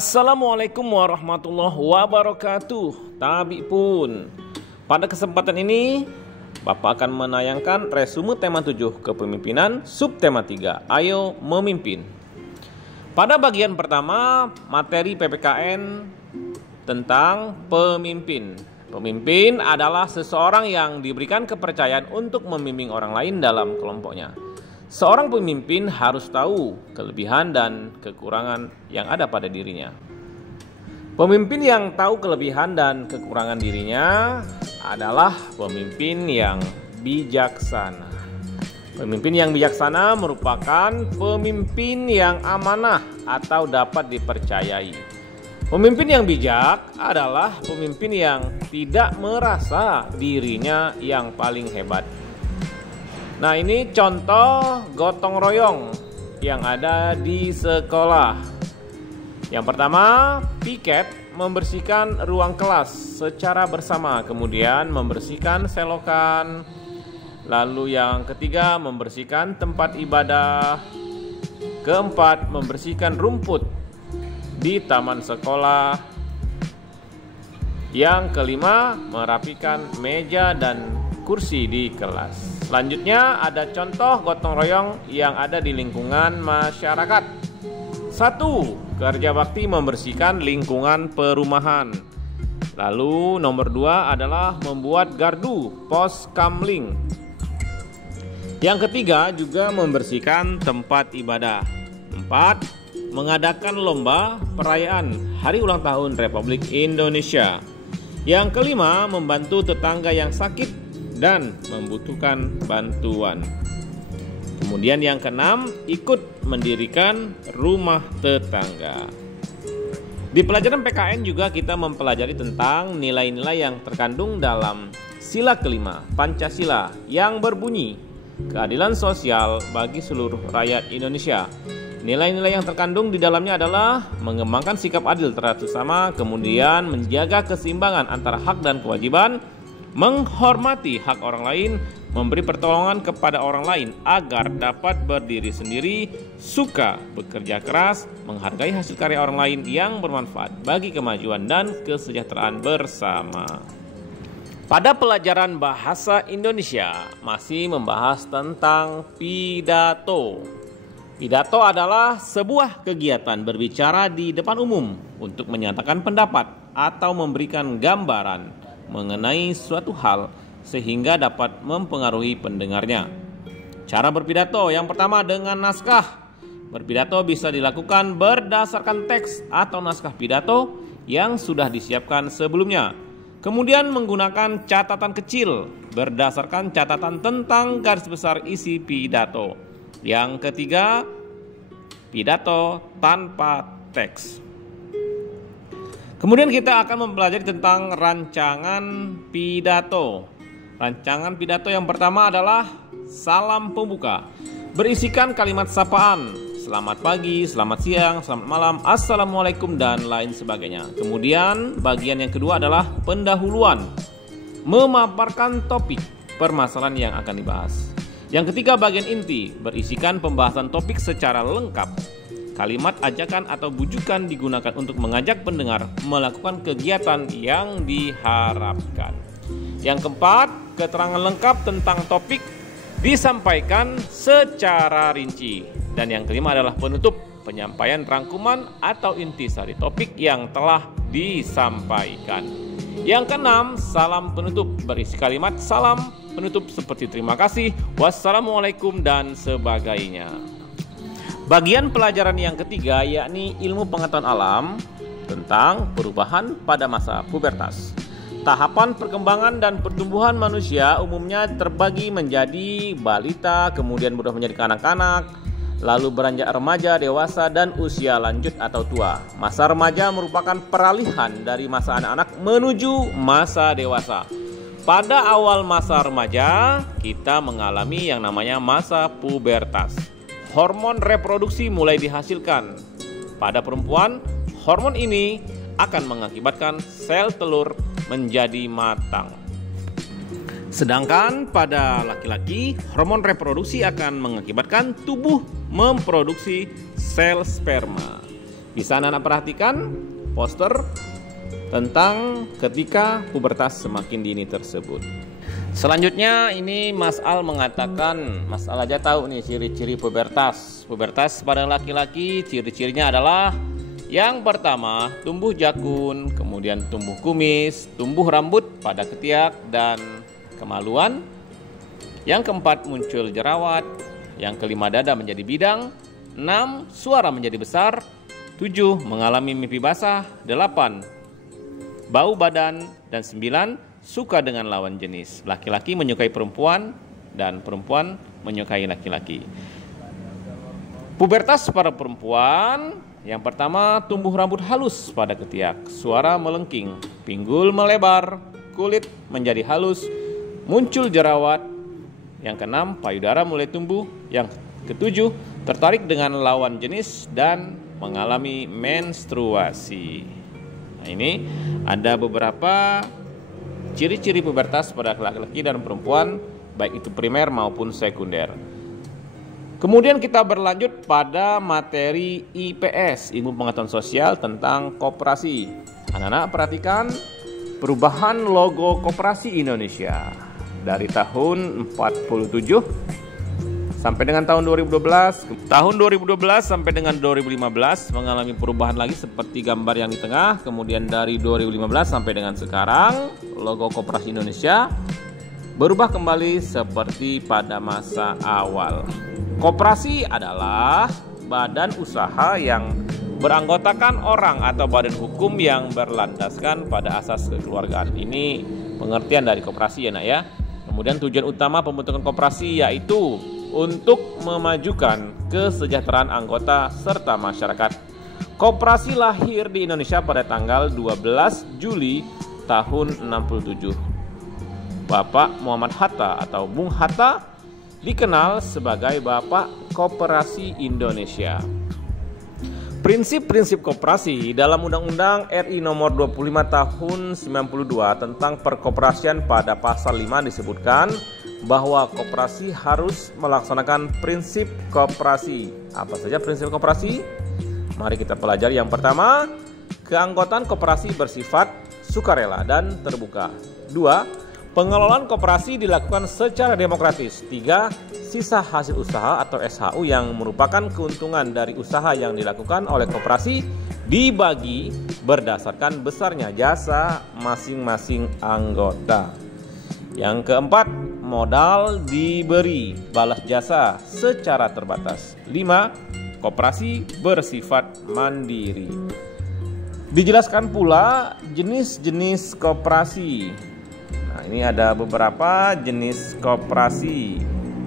Assalamualaikum warahmatullahi wabarakatuh. Tabi pun. Pada kesempatan ini Bapak akan menayangkan resume tema 7 kepemimpinan subtema 3 Ayo Memimpin. Pada bagian pertama materi PPKN tentang pemimpin. Pemimpin adalah seseorang yang diberikan kepercayaan untuk membimbing orang lain dalam kelompoknya. Seorang pemimpin harus tahu kelebihan dan kekurangan yang ada pada dirinya. Pemimpin yang tahu kelebihan dan kekurangan dirinya adalah pemimpin yang bijaksana. Pemimpin yang bijaksana merupakan pemimpin yang amanah atau dapat dipercayai. Pemimpin yang bijak adalah pemimpin yang tidak merasa dirinya yang paling hebat. Nah, ini contoh gotong royong yang ada di sekolah. Yang pertama, piket membersihkan ruang kelas secara bersama, kemudian membersihkan selokan. Lalu yang ketiga, membersihkan tempat ibadah. Keempat, membersihkan rumput di taman sekolah. Yang kelima, merapikan meja dan kursi di kelas. Selanjutnya ada contoh gotong royong yang ada di lingkungan masyarakat. 1. Kerja bakti membersihkan lingkungan perumahan. Lalu nomor 2 adalah membuat gardu pos kamling. Yang ketiga juga membersihkan tempat ibadah. 4. Mengadakan lomba perayaan Hari Ulang Tahun Republik Indonesia. Yang kelima, membantu tetangga yang sakit dan membutuhkan bantuan. Kemudian yang keenam, ikut mendirikan rumah tetangga. Di pelajaran PKN juga kita mempelajari tentang nilai-nilai yang terkandung dalam sila kelima Pancasila yang berbunyi keadilan sosial bagi seluruh rakyat Indonesia. Nilai-nilai yang terkandung di dalamnya adalah mengembangkan sikap adil terhadap sesama, kemudian menjaga keseimbangan antara hak dan kewajiban, menghormati hak orang lain, memberi pertolongan kepada orang lain agar dapat berdiri sendiri, suka bekerja keras, menghargai hasil karya orang lain yang bermanfaat bagi kemajuan dan kesejahteraan bersama. Pada pelajaran bahasa Indonesia masih membahas tentang pidato. Pidato adalah sebuah kegiatan berbicara di depan umum untuk menyatakan pendapat atau memberikan gambaran mengenai suatu hal sehingga dapat mempengaruhi pendengarnya. Cara berpidato yang pertama dengan naskah. Berpidato bisa dilakukan berdasarkan teks atau naskah pidato yang sudah disiapkan sebelumnya. Kemudian menggunakan catatan kecil berdasarkan catatan tentang garis besar isi pidato. Yang ketiga, pidato tanpa teks. Kemudian kita akan mempelajari tentang rancangan pidato. Rancangan pidato yang pertama adalah salam pembuka. Berisikan kalimat sapaan, selamat pagi, selamat siang, selamat malam, assalamualaikum, dan lain sebagainya. Kemudian bagian yang kedua adalah pendahuluan. Memaparkan topik permasalahan yang akan dibahas. Yang ketiga bagian inti, berisikan pembahasan topik secara lengkap. Kalimat ajakan atau bujukan digunakan untuk mengajak pendengar melakukan kegiatan yang diharapkan. Yang keempat, keterangan lengkap tentang topik disampaikan secara rinci. Dan yang kelima adalah penutup, penyampaian rangkuman atau intisari topik yang telah disampaikan. Yang keenam, salam penutup, berisi kalimat salam penutup seperti terima kasih, wassalamualaikum, dan sebagainya. Bagian pelajaran yang ketiga yakni ilmu pengetahuan alam tentang perubahan pada masa pubertas. Tahapan perkembangan dan pertumbuhan manusia umumnya terbagi menjadi balita, kemudian berubah menjadi kanak-kanak, lalu beranjak remaja, dewasa, dan usia lanjut atau tua. Masa remaja merupakan peralihan dari masa anak-anak menuju masa dewasa. Pada awal masa remaja, kita mengalami yang namanya masa pubertas. Hormon reproduksi mulai dihasilkan. Pada perempuan, hormon ini akan mengakibatkan sel telur menjadi matang. Sedangkan pada laki-laki, hormon reproduksi akan mengakibatkan tubuh memproduksi sel sperma. Bisa anak-anak perhatikan poster tentang ketika pubertas semakin dini tersebut. Selanjutnya ini Mas Al mengatakan, Mas Al aja tahu nih ciri-ciri pubertas. Pubertas pada laki-laki ciri-cirinya adalah yang pertama tumbuh jakun, kemudian tumbuh kumis, tumbuh rambut pada ketiak dan kemaluan. Yang keempat muncul jerawat. Yang kelima dada menjadi bidang. 6 suara menjadi besar. 7 mengalami mimpi basah. 8 bau badan. Dan 9 suka dengan lawan jenis. Laki-laki menyukai perempuan dan perempuan menyukai laki-laki. Pubertas pada perempuan, yang pertama tumbuh rambut halus pada ketiak, suara melengking, pinggul melebar, kulit menjadi halus, muncul jerawat. Yang keenam payudara mulai tumbuh. Yang ketujuh tertarik dengan lawan jenis dan mengalami menstruasi. Nah, ini ada beberapa ciri-ciri pubertas pada laki-laki dan perempuan, baik itu primer maupun sekunder. Kemudian kita berlanjut pada materi IPS, Ilmu Pengetahuan Sosial tentang koperasi. Anak-anak perhatikan perubahan logo Koperasi Indonesia dari tahun 47 sampai dengan tahun 2012. Tahun 2012 sampai dengan 2015 mengalami perubahan lagi seperti gambar yang di tengah. Kemudian dari 2015 sampai dengan sekarang logo Koperasi Indonesia berubah kembali seperti pada masa awal. Koperasi adalah badan usaha yang beranggotakan orang atau badan hukum yang berlandaskan pada asas kekeluargaan. Ini pengertian dari koperasi ya nak ya. Kemudian tujuan utama pembentukan koperasi yaitu untuk memajukan kesejahteraan anggota serta masyarakat. Koperasi lahir di Indonesia pada tanggal 12 Juli tahun 67. Bapak Muhammad Hatta atau Bung Hatta dikenal sebagai Bapak Koperasi Indonesia. Prinsip-prinsip koperasi dalam Undang-Undang RI Nomor 25 Tahun 92 tentang perkoperasian pada pasal 5 disebutkan bahwa koperasi harus melaksanakan prinsip koperasi. Apa saja prinsip koperasi? Mari kita pelajari. Yang pertama, keanggotaan koperasi bersifat sukarela dan terbuka. 2, pengelolaan koperasi dilakukan secara demokratis. 3, sisa hasil usaha atau SHU yang merupakan keuntungan dari usaha yang dilakukan oleh koperasi dibagi berdasarkan besarnya jasa masing-masing anggota. Yang keempat, modal diberi, balas jasa secara terbatas. 5, koperasi bersifat mandiri. Dijelaskan pula jenis-jenis koperasi. Nah, ini ada beberapa jenis koperasi.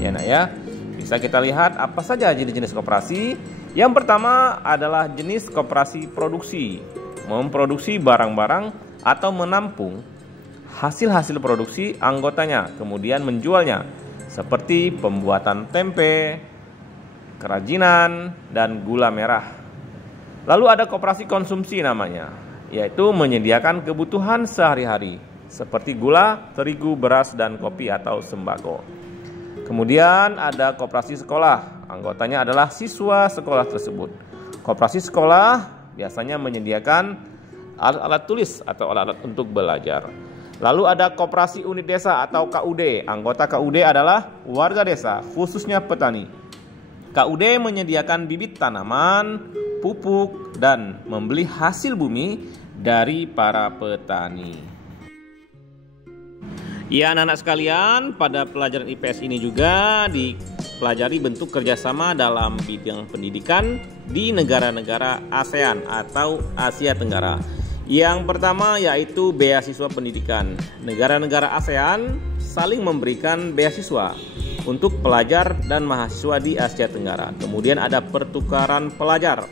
Ya nak ya. Bisa kita lihat apa saja jenis-jenis koperasi. Yang pertama adalah jenis koperasi produksi. Memproduksi barang-barang atau menampung hasil-hasil produksi anggotanya, kemudian menjualnya, seperti pembuatan tempe, kerajinan, dan gula merah. Lalu ada koperasi konsumsi namanya, yaitu menyediakan kebutuhan sehari-hari, seperti gula, terigu, beras, dan kopi atau sembako. Kemudian ada koperasi sekolah, anggotanya adalah siswa sekolah tersebut. Koperasi sekolah biasanya menyediakan alat-alat tulis atau alat-alat untuk belajar. Lalu ada koperasi unit desa atau KUD. Anggota KUD adalah warga desa, khususnya petani. KUD menyediakan bibit tanaman, pupuk, dan membeli hasil bumi dari para petani. Ya anak-anak sekalian, pada pelajaran IPS ini juga dipelajari bentuk kerjasama dalam bidang pendidikan di negara-negara ASEAN atau Asia Tenggara. Yang pertama yaitu beasiswa pendidikan. Negara-negara ASEAN saling memberikan beasiswa untuk pelajar dan mahasiswa di Asia Tenggara. Kemudian ada pertukaran pelajar.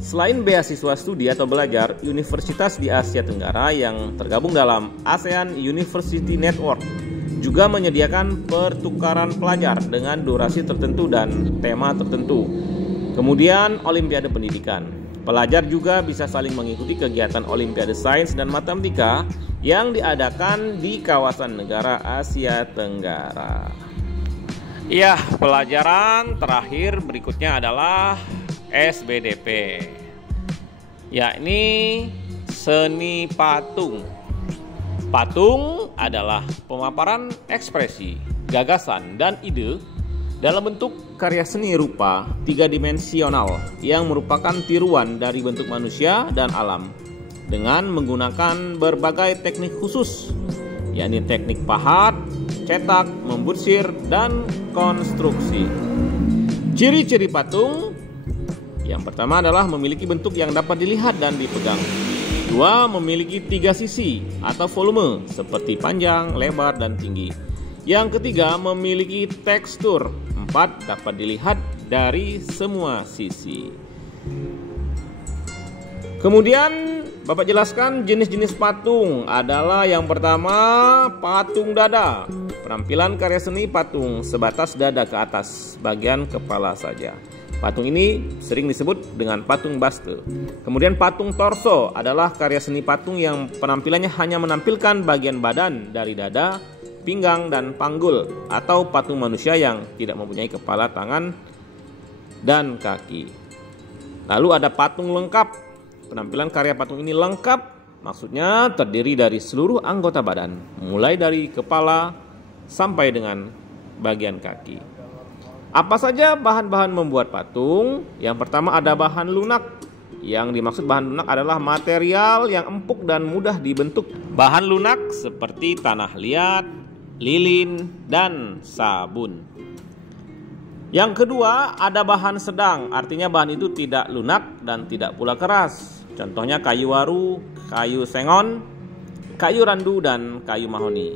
Selain beasiswa studi atau belajar, universitas di Asia Tenggara yang tergabung dalam ASEAN University Network juga menyediakan pertukaran pelajar dengan durasi tertentu dan tema tertentu. Kemudian Olimpiade Pendidikan. Pelajar juga bisa saling mengikuti kegiatan Olimpiade Sains dan Matematika yang diadakan di kawasan negara Asia Tenggara. Ya, pelajaran terakhir berikutnya adalah SBDP. yakni seni patung. Patung adalah pemaparan ekspresi, gagasan, dan ide dalam bentuk karya seni rupa tiga dimensional yang merupakan tiruan dari bentuk manusia dan alam dengan menggunakan berbagai teknik khusus, yakni teknik pahat, cetak, membutsir, dan konstruksi. Ciri-ciri patung yang pertama adalah memiliki bentuk yang dapat dilihat dan dipegang. Dua, memiliki tiga sisi atau volume seperti panjang, lebar, dan tinggi. Yang ketiga, memiliki tekstur. Empat, dapat dilihat dari semua sisi. Kemudian Bapak jelaskan jenis-jenis patung adalah yang pertama patung dada. Penampilan karya seni patung sebatas dada ke atas, bagian kepala saja. Patung ini sering disebut dengan patung baste. Kemudian patung torso adalah karya seni patung yang penampilannya hanya menampilkan bagian badan dari dada, pinggang, dan panggul, atau patung manusia yang tidak mempunyai kepala, tangan, dan kaki. Lalu ada patung lengkap. Penampilan karya patung ini lengkap, maksudnya terdiri dari seluruh anggota badan, mulai dari kepala sampai dengan bagian kaki. Apa saja bahan-bahan membuat patung? Yang pertama ada bahan lunak. Yang dimaksud bahan lunak adalah material yang empuk dan mudah dibentuk. Bahan lunak seperti tanah liat, lilin, dan sabun. Yang kedua ada bahan sedang, artinya bahan itu tidak lunak dan tidak pula keras. Contohnya kayu waru, kayu sengon, kayu randu, dan kayu mahoni.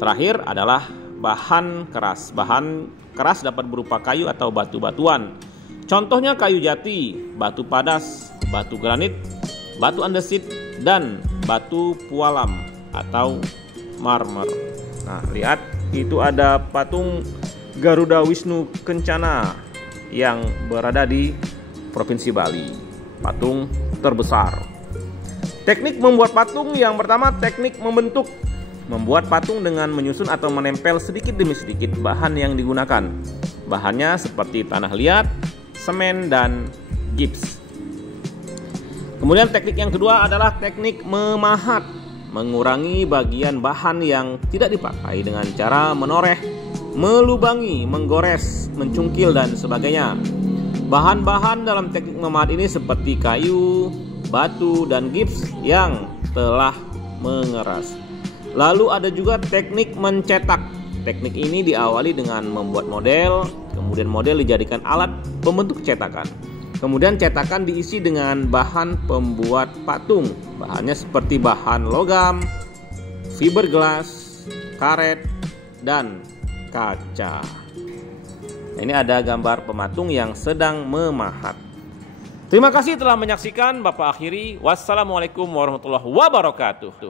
Terakhir adalah bahan keras. Bahan keras dapat berupa kayu atau batu-batuan. Contohnya kayu jati, batu padas, batu granit, batu andesit, dan batu pualam atau marmer. Nah, lihat itu ada patung Garuda Wisnu Kencana yang berada di Provinsi Bali. Patung terbesar. Teknik membuat patung yang pertama teknik membentuk. Membuat patung dengan menyusun atau menempel sedikit demi sedikit bahan yang digunakan. Bahannya seperti tanah liat, semen, dan gips. Kemudian teknik yang kedua adalah teknik memahat. Mengurangi bagian bahan yang tidak dipakai dengan cara menoreh, melubangi, menggores, mencungkil, dan sebagainya. Bahan-bahan dalam teknik memahat ini seperti kayu, batu, dan gips yang telah mengeras. Lalu ada juga teknik mencetak. Teknik ini diawali dengan membuat model, kemudian model dijadikan alat pembentuk cetakan. Kemudian cetakan diisi dengan bahan pembuat patung. Bahannya seperti bahan logam, fiberglass, karet, dan kaca. Ini ada gambar pematung yang sedang memahat. Terima kasih telah menyaksikan. Bapak akhiri. Wassalamualaikum warahmatullahi wabarakatuh.